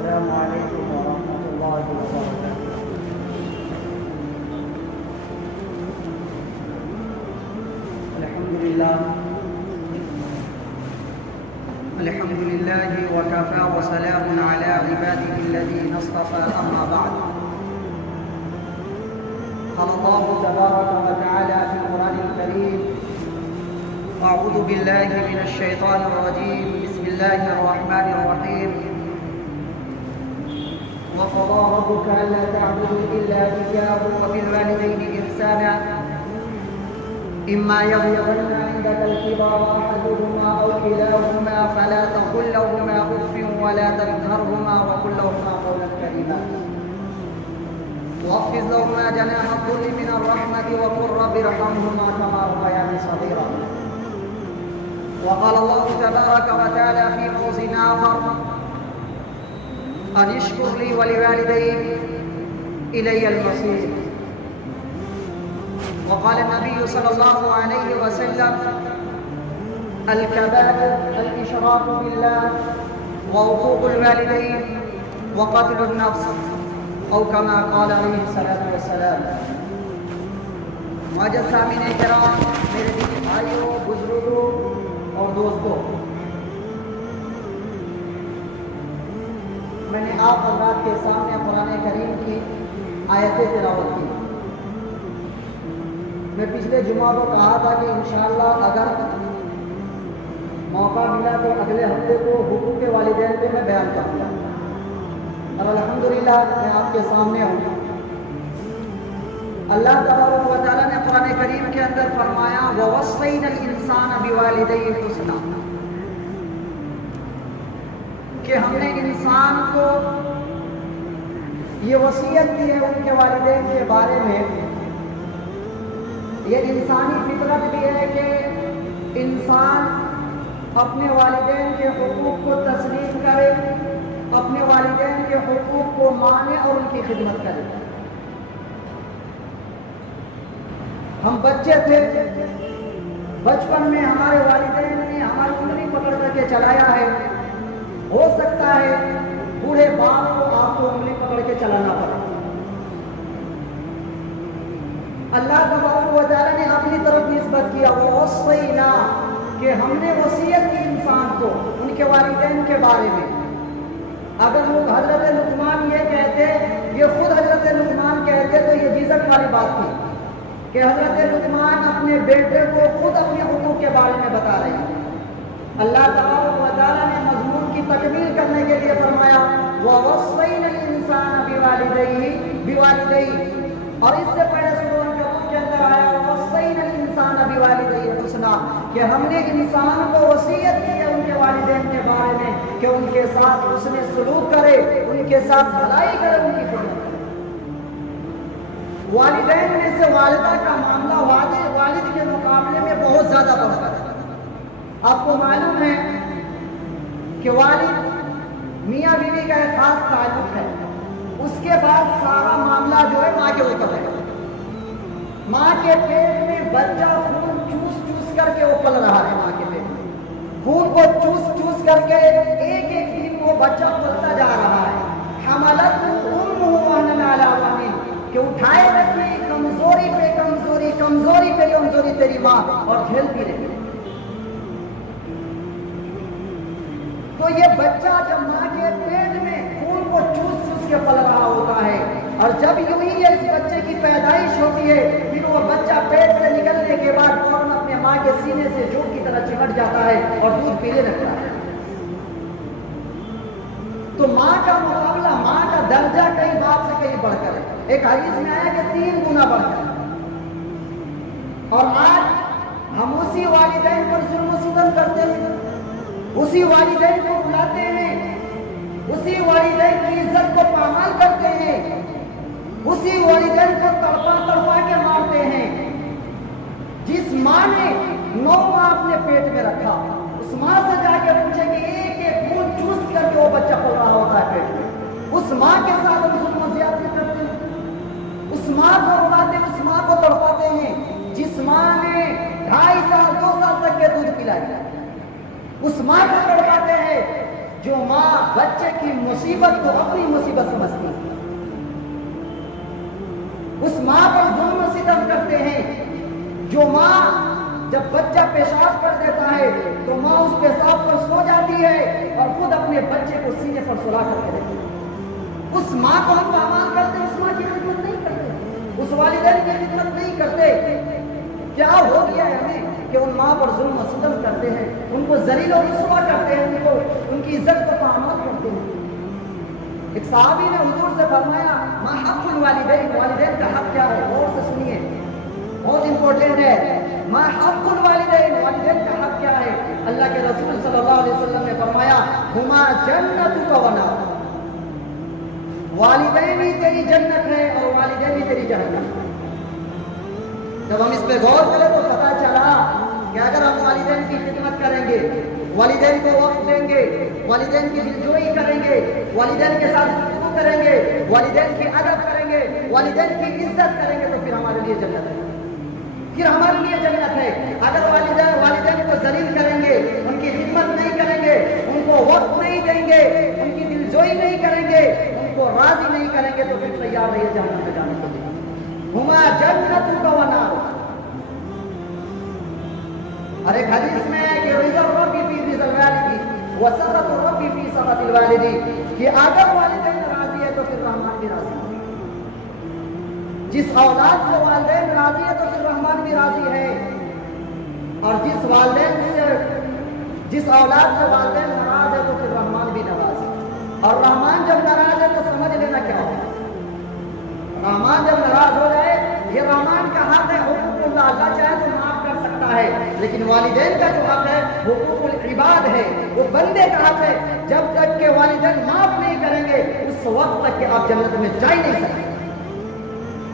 السلام علیکم ورحمۃ اللہ وبرکاتہ۔ الحمد للہ وکفى وسلام علی عباده الذین اصطفى، اما بعد۔ قال اللہ تبارک وتعالی فی القرآن الکریم: اعوذ باللہ من الشیطان الرجیم، بسم اللہ الرحمن الرحیم۔ وقضى ربك ألا تعبدوا إلا إياه وبالوالدين إحسانا إما يبلغن عندك الكبر أحدهما أو كلاهما فلا تقل لهما أف ولا تنهرهما وقل لهما قولا كريما واخفض لهما جناح الذل من الرحمة وقل رب ارحمهما كما ربياني صغيرا۔ وقال الله تبارك وتعالى في موضع آخر: أن اشكر لي ولوالديك إلي المصير۔ وقال النبي صلى الله عليه وسلم: الكبائر الإشراك بالله وعقوق الوالدين وقتل النفس، أو كما قال عليه الصلاة والسلام۔ معزز سامعین کرام، میرے دینی بھائیوں، بزرگوں اور دوستوں، میں نے آپ حضرات کے سامنے قرآن کریم کی آیتیں تلاوت کی۔ میں پچھلے جمعہ کو کہا تھا کہ انشاءاللہ اگر موقع ملا تو اگلے ہفتے کو حقوق والدین پہ میں بیان کروں گا، اور الحمدللہ میں آپ کے سامنے ہوں۔ اللہ تبارک و تعالیٰ نے قرآن کریم کے اندر فرمایا: وَوَصَّيْنَا الْإِنسَانَ بِوَالِدَيْهِ حُسْنًا، کہ ہم نے انسان کو یہ وصیت کی ہے ان کے والدین کے بارے میں۔ یہ انسانی فطرت بھی ہے کہ انسان اپنے والدین کے حقوق کو تسلیم کرے، اپنے والدین کے حقوق کو مانے اور ان کی خدمت کرے۔ ہم بچے تھے، بچپن میں ہمارے والدین نے ہماری انگلی پکڑ کر کے چلایا ہے۔ ہو سکتا ہے بوڑھے باپ کو آپ کو انگلی پکڑ کے چلانا پڑے۔ اللہ تبارک و تعالیٰ نے اپنی طرف نسبت کیا، وَوَصَّيْنَا، کہ ہم نے وصیت کی انسان کو ان کے والدین کے بارے میں۔ اگر لوگ حضرت لقمان یہ کہتے، یہ خود حضرت لقمان کہتے تو یہ جھجک والی بات تھی کہ حضرت لقمان اپنے بیٹے کو خود اپنے حقوق کے بارے میں بتا رہے ہیں۔ اللہ تبارک و تعالیٰ نے مضمون کی تکمیل کرنے کے لیے فرمایا: وَوَصَّيْنَا الْإِنسَانَ بِوَالِدَيْهِ، اور اس سے پہلے سورہ العنکبوت کے اندر آیا: وَوَصَّيْنَا الْإِنسَانَ بِوَالِدَيْهِ حُسْنًا، کہ ہم نے انسان کو وصیت کی ہے ان کے والدین کے بارے میں کہ ان کے ساتھ حسن سلوک کرے، ان کے ساتھ بھلائی کرے، ان کی خدمت کرے۔ والدین میں سے والدہ کا معاملہ والد کے مقابلے میں بہت زیادہ بڑھتا ہے۔ آپ کو معلوم ہے کہ والد میاں بیوی کا ایک خاص تعلق ہے، اس کے بعد سارا معاملہ جو ہے ماں کے اوپر ہے۔ ماں کے پیٹ میں بچہ خون چوس چوس کر کے وہ پل رہا ہے، ماں کے پیٹ میں خون کو چوس چوس کر کے ایک ایک دن وہ بچہ پلتا جا رہا ہے۔ حملتہ امہ وہنا علی وہن، کہ اٹھائے رکھی کمزوری پہ کمزوری، کمزوری پہ کمزوری تیری ماں، اور جھیلتی رہی۔ تو یہ بچہ جب ماں کے پیٹ میں خون کو چوس چوس کے پل رہا ہوتا ہے، اور جب یوں ہی اس بچے کی پیدائش ہوتی ہے، پھر وہ بچہ پیٹ سے نکلنے کے بعد فوراً اپنے ماں کے سینے سے جوٹ کی طرح چمٹ جاتا ہے اور دودھ پینے لگتا ہے۔ تو ماں کا مقابلہ، ماں کا درجہ کئی باپ سے کہیں بڑھ کر ہے۔ ایک حدیث میں آیا کہ 3 گنا بڑھ کر۔ اور آج ہم اسی والدین پر ظلم و ستم کرتے ہیں، اسی والدین کو بلاتے ہیں، اسی والدین کی عزت کو پامال کرتے ہیں، اسی والدین کو تڑپا تڑپا کے مارتے ہیں۔ جس ماں نے 9 ماہ اپنے پیٹ میں رکھا، اس ماں سے جا کے پوچھے کہ ایک ایک خون چوس کر کے وہ بچہ پل رہا ہوتا ہے پیٹ میں، اس ماں کے ساتھ ہم ظلم و زیادتی کرتے ہیں، اس ماں کو رلاتے ہیں، اس ماں کو تڑپاتے ہیں جس ماں نے 2.5 سال 2 سال تک کے دودھ پلایا، اس ماں کو تڑپاتے ہیں جو ماں بچے کی مصیبت کو اپنی مصیبت سمجھتی ہے، اس ماں پر ظلم و ستم کرتے ہیں۔ جو ماں جب بچہ پیشاب کر دیتا ہے تو ماں اس پیشاب پر سو جاتی ہے اور خود اپنے بچے کو سینے پر سلا کر کے رکھتی ہے۔ اس ماں کو ہم پامال کرتے، اس ماں کی خدمت نہیں کرتے، اس والدین کی خدمت نہیں کرتے۔ کیا ہو گیا ہے ہمیں کہ ان ماں پر ظلم و ستم کرتے ہیں، ان کو ذلیل و رسوا کرتے ہیں، ان کی عزت کو پامال کرتے ہیں۔ ایک صحابی نے حضور سے فرمایا ما حق الوالدین، والدین کا حق کیا ہے؟ غور سے سنیے، بہت امپورٹنٹ ہے۔ ما حق الوالدین، والدین کا حق کیا ہے؟ اللہ کے رسول صلی اللہ علیہ وسلم نے فرمایا ہما جنتک و نار، والدین بھی تیری جنت ہے اور والدین بھی تیری جہنم ہے۔ جب ہم اس پہ غور کریں تو پتہ چلا کہ اگر ہم والدین کی خدمت کریں گے، والدین کو وقت دیں گے، والدین کی دلجوئی کریں گے، والدین کے ساتھ گفتگو کریں گے، والدین کی ادب کریں گے، والدین کی عزت کریں گے تو پھر ہمارے لیے جنت ہے، پھر ہمارے لیے جنت ہے۔ اگر والدین کو ذلیل کریں گے، ان کی خدمت نہیں کریں گے، ان کو وقت نہیں دیں گے، ان کی دلجوئی نہیں کریں گے، ان کو راضی نہیں کریں گے تو پھر تیار رہیے جہنم میں جانے کے لیے۔ ہما جنتک و نار، اور ایک حدیث میں ہے کہ رضا ربی فی رضا الوالدی وسخط ربی فی سخط الوالدی، کہ اگر والدین راضی ہے تو پھر رحمان بھی راضی ہے۔ جس اولاد سے والدین راضی ہے تو پھر رحمان بھی راضی ہے، اور جس اولاد سے والدین ناراض ہے تو پھر رحمان بھی ناراض ہے۔ اور رحمان جب ناراض ہے تو سمجھ لینا کیا ہوگا۔ رحمان جب ناراض ہو جائے، یہ رحمان کا حق ہے، حقوق اللہ، اللہ چاہے تو معاف کر سکتا ہے، لیکن والدین کا جو حق ہے حقوق العباد ہے، وہ بندے کا حق ہے۔ جب تک کہ والدین معاف نہیں کریں گے اس وقت تک کہ آپ جنت میں جا ہی نہیں سکتے۔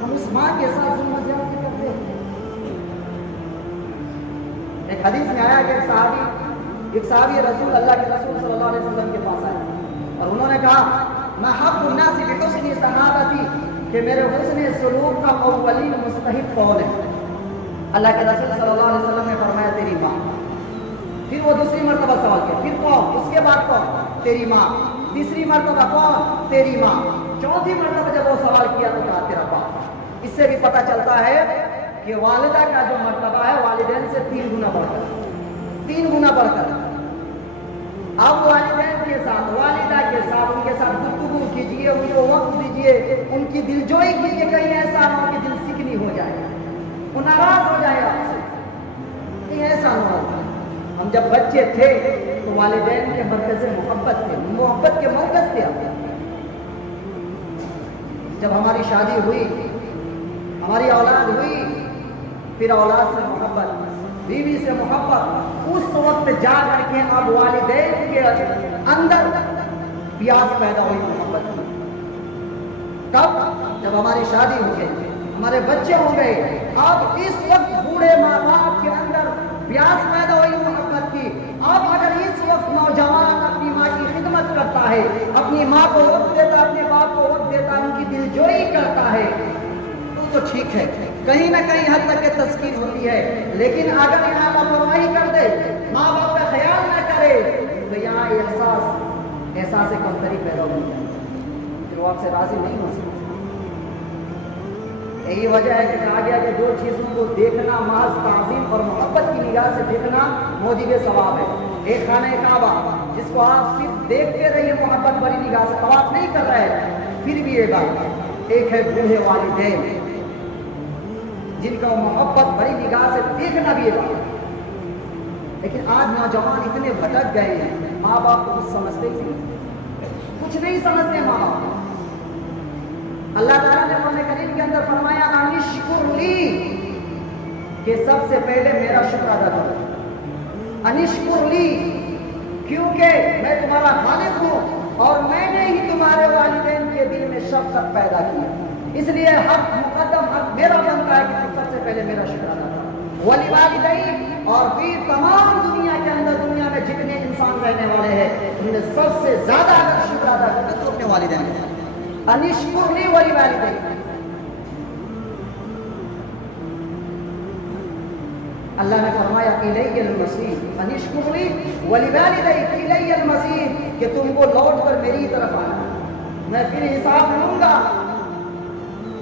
ہم اس ماں کے ساتھ ظلم و زیادتی کرتے ہیں۔ ایک حدیث میں آیا کہ ایک صحابی رسول اللہ کے رسول صلی اللہ علیہ وسلم کے پاس آئے اور انہوں نے کہا میں حق الناس بحسن صحابتی، کہ میرے حسن سلوک کا اولین مستحق کون ہے؟ اللہ کے رسول صلی اللہ علیہ وسلم نے فرمایا تیری ماں۔ پھر وہ دوسری مرتبہ سوال کیا، پھر کون؟ اس کے بعد کون؟ تیری ماں۔ تیسری مرتبہ کون؟ تیری ماں۔ چوتھی مرتبہ جب وہ سوال کیا تو کہا تیرا باپ۔ اس سے بھی پتہ چلتا ہے کہ والدہ کا جو مرتبہ ہے والدین سے 3 گنا بڑھ کر، 3 گنا بڑھ کر۔ اب والدین کے ساتھ، والدہ کے ساتھ، ان کے ساتھ گفتگو کیجیے، ان کو وقت دیجیے، ان کی دلجوئی کیجیے، کہیں ایسا نہ ہو کہ دل سکنی ہو جائے، وہ ناراض ہو جائے آپ سے، نہیں ایسا نہ ہو۔ ہم جب بچے تھے تو والدین کے مرکز محبت تھے، محبت کے مرکز تھے۔ جب ہماری شادی ہوئی، ہماری اولاد ہوئی، پھر اولاد سے محبت، بیوی سے محبت، اس وقت جا کر کے اب والدین کے اندر پیاس پیدا ہوئی محبت کی۔ کب؟ جب ہماری شادی ہو گئی، ہمارے بچے ہو گئے، اب اس وقت بوڑھے ماں باپ کے اندر پیاس پیدا ہوئی محبت کی۔ اب اگر اس وقت نوجوان اپنی ماں کی خدمت کرتا ہے، اپنی ماں کو وقت دیتا، اپنے باپ کو وقت دیتا، ان کی دلجوئی کرتا ہے تو ٹھیک ہے، کہیں نہ کہیں حد تک تسکین ہوتی ہے۔ لیکن اگر یہاں لاپرواہی کر دے، ماں باپ کا خیال نہ کرے تو یہاں احساس کمتری پیدا ہو جائے، پھر وہ آپ سے راضی نہیں ہو سکتا۔ یہی وجہ ہے کہ کہا گیا کہ جو چیزوں کو دیکھنا محض تعظیم اور محبت کی نگاہ سے دیکھنا موجب ثواب ہے۔ ایک خانہ کعبہ جس کو آپ صرف دیکھتے رہیے محبت بڑی نگاہ سے، طواف نہیں کر رہے پھر بھی یہ بات۔ ایک ہے بوڑھے والدین جن کا محبت بڑی نگاہ سے دیکھنا بھی ہے۔ لیکن آج نوجوان اتنے بھٹک گئے ہیں، ماں باپ کو کچھ سمجھتے ہی نہیں، کچھ نہیں سمجھتے ماں باپ۔ اللہ تعالیٰ نے قرآن کریم کے اندر فرمایا انشکر لی، کہ سب سے پہلے میرا شکر ادا کرو۔ انشکر لی، کیونکہ میں تمہارا خالق ہوں اور میں نے ہی تمہارے والدین کے دل میں شفقت پیدا کی، اس لیے حق مقدم، حق میرا بنتا ہے کہ تم سب سے پہلے میرا شکر ادا کرو۔ وَلِوَالِدَيْنِ، اور پھر تمام دنیا کے اندر، دنیا میں جتنے انسان رہنے والے ہیں ان میں سب سے زیادہ اگر شکر ادا کرنا تو اپنے والدین کا۔ انشکر لی وَلِوَالِدَيْنِ۔ اللہ نے فرمایا الی المصیر ان اشکر لی ولوالدیک الی المصیر کہ تم کو لوٹ کر میری طرف آنا، میں پھر حساب لوں گا،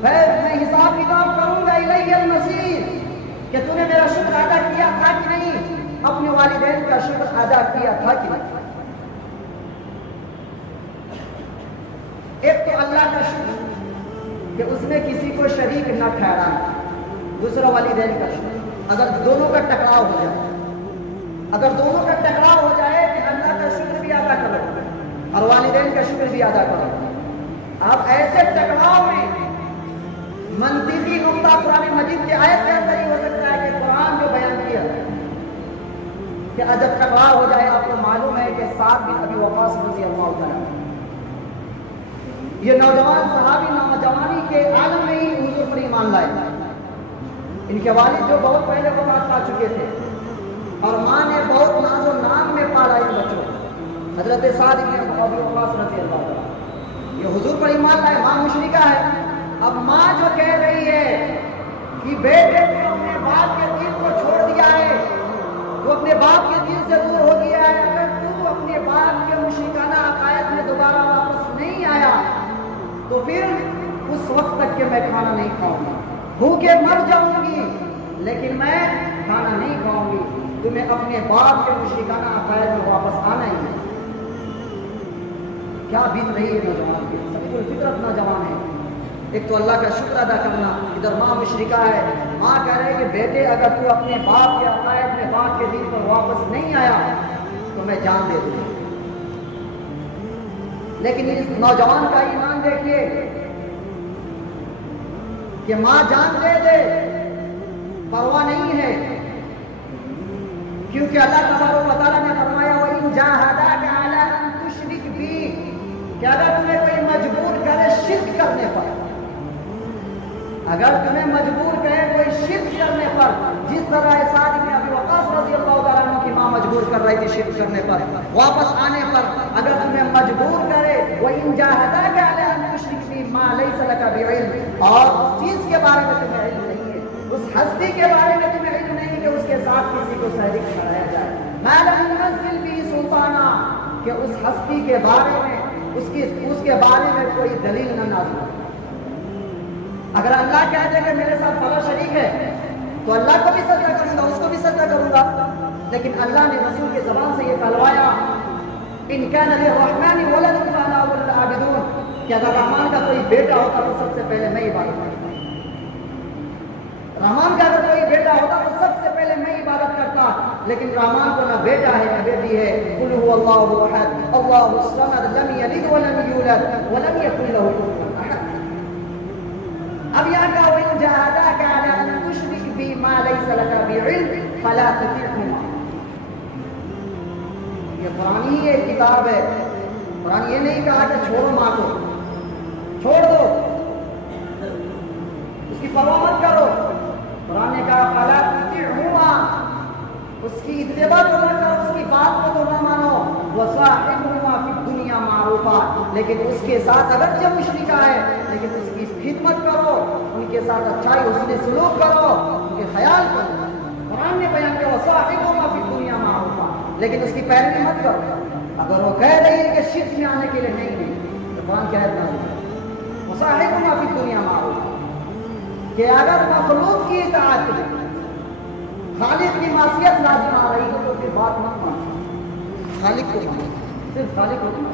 پھر میں حساب کتاب کروں گا۔ الی المصیر کہ تم نے میرا شکر ادا کیا تھا کہ نہیں، اپنے والدین کا شکر ادا کیا تھا کہ نہیں۔ ایک تو اللہ کا شکر کہ اس نے کسی کو شریک نہ ٹھہرایا، دوسرا والدین کا شکر اگر دونوں کا ٹکراؤ ہو جائے، اگر دونوں کا ٹکراؤ ہو جائے کہ اللہ کا شکر بھی ادا کرو اور والدین کا شکر بھی ادا کرو۔ اب ایسے ٹکراؤ میں منطقی نقطہ قرآن مجید کے آیت کے اندر ہی ہو سکتا ہے کہ قرآن جو بیان کیا کہ جب ٹکراؤ ہو جائے، آپ کو معلوم ہے کہ سعد بن ابی وقاص رضی اللہ تعالیٰ یہ نوجوان صحابی نوجوانی کے عالم میں ہی حضور پر ایمان لائے۔ ان کے والد جو بہت پہلے وفات پا چکے تھے اور ماں نے بہت ناز و نام میں پالا ان بچوں کو، حضرت سعد بن ابی وقاص رضی اللہ تعالیٰ یہ حضور پر ایمان لائے، ماں مشرکہ ہے۔ اب ماں جو کہہ رہی ہے کہ بیٹے نے اپنے باپ کے دین کو چھوڑ دیا ہے، وہ اپنے باپ کے دین سے دور ہو گیا ہے، اگر تو اپنے باپ کے مشرکانہ عقائد میں دوبارہ واپس نہیں آیا تو پھر اس وقت تک کہ میں کھانا نہیں کھاؤں گی، بھوکے مر جاؤں گی لیکن میں کھانا نہیں کھاؤں گی، تمہیں اپنے باپ کے مشرکانہ عقائد میں واپس آنا ہی ہے۔ کیا بیت رہی ہے نوجوان کی، سب الفطرت نوجوان ہے۔ ایک تو اللہ کا شکر ادا کرنا، ادھر ماں مشرکہ ہے، ماں کہہ رہے کہ بیٹے اگر تو اپنے باپ کے عقائد میں باپ کے دین پر واپس نہیں آیا تو میں جان دے دوں۔ لیکن اس نوجوان کا ایمان دیکھیے کہ ماں جان دے دے پرواہ نہیں ہے، کیونکہ اللہ تبارک و تعالیٰ نے فرمایا وَإِن جَاهَدَاكَ عَلَىٰ أَن تُشْرِكَ بِي کہ اگر تمہیں کوئی مجبور کرے شرک کرنے پر، اگر تمہیں مجبور کرے کوئی شرک کرنے پر، جس طرح سعد بن ابی وقاص رضی اللہ تعالیٰ عنہ کی ماں مجبور کر رہی تھی شرک کرنے پر، واپس آنے پر اگر تمہیں مجبور کرے وَإِن جَاهَدَاكَ عَلَىٰ أَن تُشْرِكَ بِي مَا لَيْسَ لَكَ بِعِلْمٍ اور اس چیز کے بارے میں تمہیں علم نہیں ہے، اس ہستی کے بارے میں تمہیں علم نہیں کہ اس کے ساتھ کسی کو شریک ٹھہرایا جائے، مَا لَمْ يُنَزِّلْ بِهِ سُلْطَانًا کہ اس ہستی کے بارے میں اس کے بارے میں کوئی دلیل نہ نازل ہو۔ اگر اللہ کہہ دے کہ میرے ساتھ فلاں شریک ہے تو اللہ کو بھی سجدہ کروں گا، اس کو بھی سجدہ کروں گا، لیکن اللہ نے رسول کی زبان سے یہ کہلوایا ان کان للرحمن ولد فانا اول العابدون کہ اگر رحمان کا کوئی بیٹا ہوتا تو سب سے پہلے میں عبادت کرتا، رحمان کا اگر کوئی بیٹا ہوتا تو سب سے پہلے میں عبادت کرتا، لیکن رحمان کو نہ بیٹا ہے نہ بیٹی ہے۔ قل هو اللہ احد اللہ الصمد لم یلد ولم یولد ولم یکن له کفوا احد۔ اب یہاں کا وَإِن جَاهَدَاكَ عَلَىٰ أَن تُشْرِكَ بِي مَا لَيْسَ لَكَ بِعِلْمٍ فَلَا تُطِعْهُمَا۔ یہ قرآن ہی ایک کتاب ہے، قرآن یہ نہیں کہا کہ چھوڑو ماں کو، چھوڑ دو، اس کی پرواہ مت کرو، قرآن نے کہا فَلَا تُطِعْهُمَا، اس کی اتباع تو نہ کرو، اس کی بات کو تو نہ مانو، وَصَاحِبْهُمَا فِي الدُّنْيَا مَعْرُوفًا لیکن اس کے ساتھ اگرچہ مشرکہ ہے لیکن اس کی خدمت کرو، ان کے ساتھ اچھائی حسن سلوک کرو، ان کے خیال کرو۔ قرآن نے بیان کیا وَصَاحِبْهُمَا فِي الدُّنْيَا مَعْرُوفًا لیکن اس کی پیروی مت کرو۔ اگر وہ کہہ رہی ہے کہ شرک میں آنے کے لیے نہیں تو قرآن کہہ رہا ہے وَصَاحِبْهُمَا فِي الدُّنْيَا مَعْرُوفًا کہ اگر مخلوق کی اطاعت میں خالق کی معصیت لازم آ رہی ہے تو پھر بات مت مانو، خالق کو مانو، صرف خالق کو مانو۔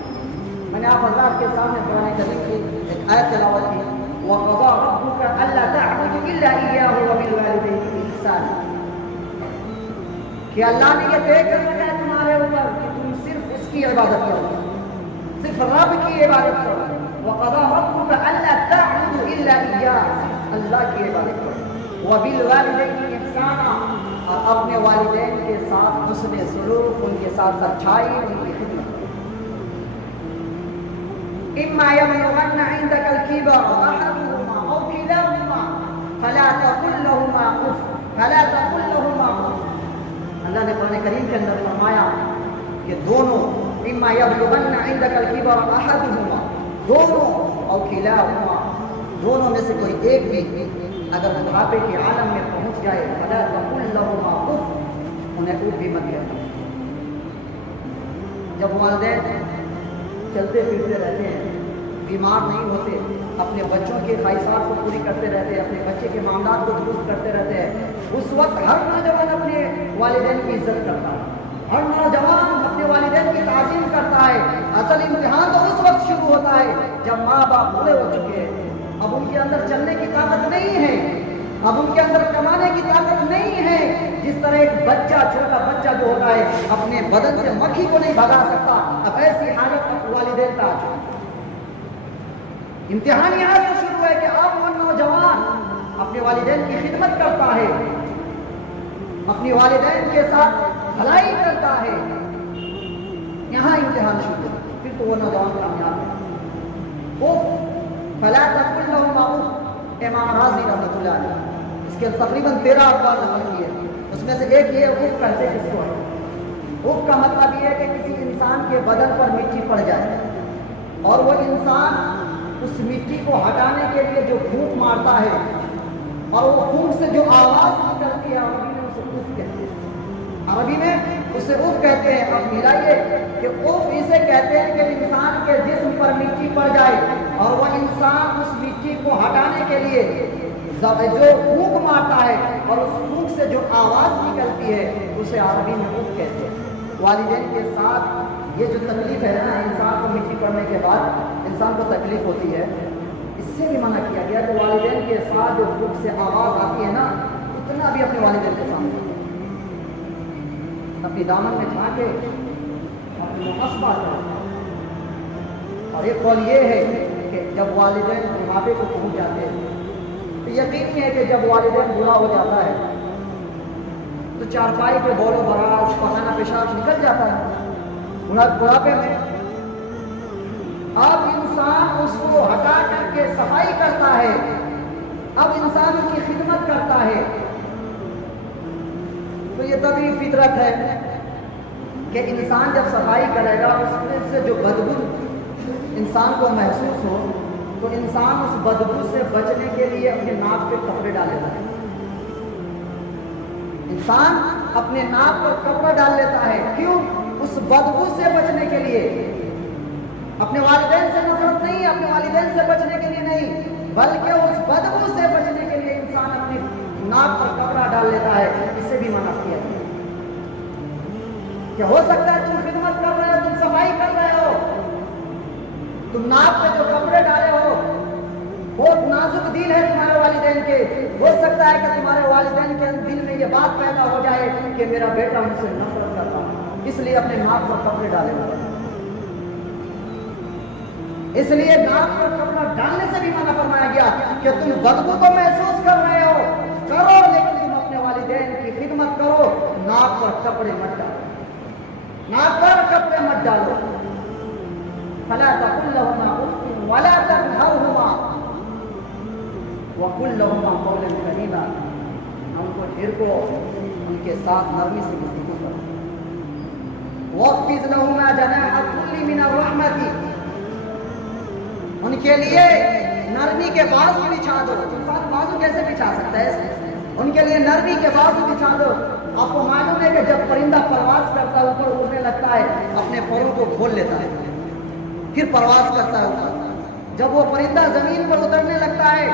میں نے آپ حضرات کے سامنے قرآن کریم کی ایک آیت تلاوت کی وَقَضَىٰ رَبُّكَ أَلَّا تَعْبُدُوا إِلَّا إِيَّاهُ وَبِالْوَالِدَيْنِ إِحْسَانًا کہ اللہ نے یہ طے کر رکھا ہے تمہارے اوپر کہ تم صرف اس کی عبادت کرو، صرف رب کی عبادت کرو۔ وَقَضَىٰ رَبُّكَ أَلَّا تَعْبُدُوا إِلَّا إِيَّاهُ اللہ کی عبادت کرو، وَبِالْوَالِدَيْنِ إِحْسَانًا اور اپنے والدین کے ساتھ حسن سلوک، ان کے ساتھ اچھائی، ان کی خدمت۔ إِمَّا يَبْلُغَنَّ عِندَكَ الْكِبَرَ أَحَدُهُمَا أَوْ كِلَاهُمَا فَلَا تَقُل لَّهُمَا أُفٍّ۔ اللہ نے قرآن کریم کے اندر فرمایا کہ دونوں إِمَّا يَبْلُغَنَّ عِندَكَ الْكِبَرَ أَحَدُهُمَا دونوں أَوْ كِلَاهُمَا دونوں میں سے کوئی ایک بھی اگر بڑھاپے کے عالم میں پہنچ جائے فلا تقل لهما اف، انہیں اف بھی مت کہنا۔ جب والدین چلتے پھرتے رہتے ہیں، بیمار نہیں ہوتے، اپنے بچوں کی خواہشات کو پوری کرتے رہتے ہیں، اپنے بچے کے معاملات کو درست کرتے رہتے ہیں، اس وقت ہر نوجوان اپنے والدین کی عزت کرتا ہے، ہر نوجوان اپنے والدین کی تعظیم کرتا ہے۔ اصل امتحان تو اس وقت شروع ہوتا ہے جب ماں باپ بوڑھے ہو چکے ہیں، اب ان کے اندر چلنے کی طاقت نہیں ہے، اب ان کے اندر کمانے کی طاقت نہیں ہے۔ جس طرح ایک بچہ، چھوٹا بچہ جو ہوتا ہے اپنے بدن سے مکھی کو نہیں بھگا سکتا، اب ایسی حالت والدین کا آ چکا۔ امتحان یہاں سے شروع ہے کہ اب وہ نوجوان اپنے والدین کی خدمت کرتا ہے، اپنی والدین کے ساتھ بھلائی کرتا ہے، یہاں امتحان شروع ہے، پھر تو وہ نوجوان کامیاب ہے۔ فلا تقل لهما اف، امام راضی رحمۃ اللہ علیہ، اس کے تقریباً 13 اقوال نقل کیے، اس میں سے ایک یہ اف کہتے ہیں کس کو ہے۔ اف کا مطلب یہ ہے کہ کسی انسان کے بدن پر مٹی پڑ جائے اور وہ انسان اس مٹی کو ہٹانے کے لیے جو پھونک مارتا ہے اور وہ پھونک سے جو آواز نکلتی ہے، عربی میں اسے اف کہتے ہیں، عربی میں اسے اف کہتے ہیں۔ اب ملائیے کہ اف اسے کہتے ہیں کہ انسان کے جسم پر مٹی پڑ جائے اور وہ انسان اس مٹی کو ہٹانے کے لیے جو پھونک مارتا ہے اور اس پھونک سے جو آواز نکلتی ہے اسے عربی میں اف کہتے ہیں۔ والدین کے ساتھ یہ جو تکلیف ہے نا، انسان کو مٹی پڑنے کے بعد انسان کو تکلیف ہوتی ہے، اس سے بھی منع کیا گیا کہ والدین کے ساتھ جو پھونک سے آواز آتی ہے نا، اتنا بھی اپنے والدین کے سامنے اپنی دامن میں جھانکے اپنی محاسبہ کرے۔ اور ایک قول یہ ہے کہ جب والدین بڑھاپے کو پہنچ جاتے ہیں تو یقینی ہے کہ جب والدین بوڑھا ہو جاتا ہے تو چارپائی پہ بول و براز، پخانہ پیشاب نکل جاتا ہے بڑھاپے میں۔ اب انسان اس کو ہٹا کر کے صفائی کرتا ہے، اب انسان ان کی خدمت کرتا ہے، تو یہ طبیعی فطرت ہے کہ انسان جب صفائی کرے گا اس میں سے جو بدبو انسان کو محسوس ہو تو انسان اس بدبو سے بچنے کے لیے اپنے ناک پہ کپڑے ڈال لیتا ہے۔ انسان اپنے ناک پر کپڑا ڈال لیتا ہے، کیوں؟ اس بدبو سے بچنے کے لیے۔ اپنے والدین سے نفرت نہیں، اپنے والدین سے بچنے کے لیے نہیں، بلکہ اس بدبو سے بچنے کے لیے انسان اپنی ناک پر کپڑا ڈال لیتا ہے۔ اسے بھی منع کیا ہے کہ ہو سکتا ہے تم خدمت کر رہے ہو، تم صفائی کر رہے ہو، تم ناک پہ جو کپڑے ڈالے ہو بہت نازک دل ہے تمہارے والدین کے، ہو سکتا ہے کہ تمہارے والدین کے دل میں یہ بات پیدا ہو جائے کہ میرا بیٹا مجھ سے نفرت کرتا ہے، اس لیے اپنے ناک پر کپڑے ڈالے ہوئے۔ اس لیے ناک پر کپڑا ڈالنے سے بھی منع فرمایا گیا کہ تم بدبو کو محسوس کر رہے ہو کرو، لیکن تم اپنے والدین کی خدمت کرو، ناک پر کپڑے مت ڈالو، ناک پر کپڑے مت ڈالو۔ فلا تقل لهما اف ولا تنهرهما وقل لهما قولا كريما، ان کو جھڑکو، ان کے ساتھ نرمی سے گفتگو کرو۔ واخفض لهما جناح الذل من الرحمة، ان کے لیے نرمی کے بازو بچھا دو۔ انسان بازو کیسے بچھا سکتا ہے؟ ان کے لیے نرمی کے بازو بچھا دو۔ آپ کو معلوم ہے کہ جب پرندہ پرواز کرتا ہے، اوپر اڑنے لگتا ہے، اپنے پروں کو کھول لیتا ہے، پھر پرواز کرتا ہے اوپر۔ جب وہ پرندہ زمین پر اترنے لگتا ہے،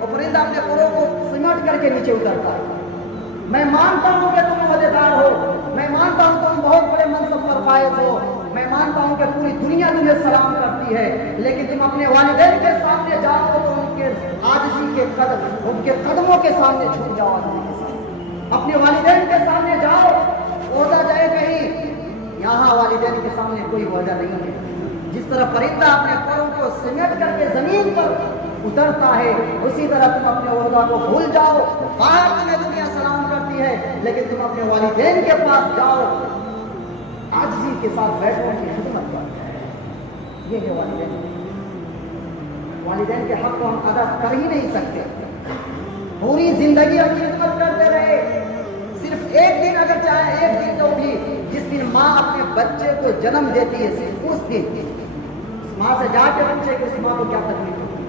وہ پرندہ اپنے پروں کو سمٹ کر کے نیچے اترتا ہے۔ میں مانتا ہوں کہ تم عہدیدار ہو، میں مانتا ہوں تم بہت بڑے منصب پر فائز ہو، میں مانتا ہوں کہ پوری دنیا تمہیں سلام کرتی ہے، لیکن تم اپنے والدین کے سامنے جاؤ تو ان کے عاجزی کے قدم، ان کے قدموں کے سامنے جھک جاؤ۔ اپنے والدین کے سامنے جاؤ، عہدہ جائے کہیں، یہاں والدین کے سامنے کوئی عہدہ نہیں ہے۔ جس طرح پرندہ اپنے پروں کو سمیٹ کر کے زمین پر اترتا ہے، اسی طرح تم اپنے عہدہ کو بھول جاؤ۔ باہر تمہیں دنیا سلام کرتی ہے، لیکن تم اپنے والدین کے پاس جاؤ، عاجزی کے ساتھ بیٹھو، ان کی خدمت کرو۔ یہ ہے والدین۔ والدین کے حق کو ہم ادا کر ہی نہیں سکتے، پوری زندگی ہم خدمت کرتے رہے، صرف ایک دن اگر چاہے ایک دن تو بھی، جس دن ماں اپنے بچے کو جنم دیتی ہے، صرف اس دن ماں سے جا کے پوچھے کہ اس ماں کو کیا تکلیف ہوتی ہے،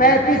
35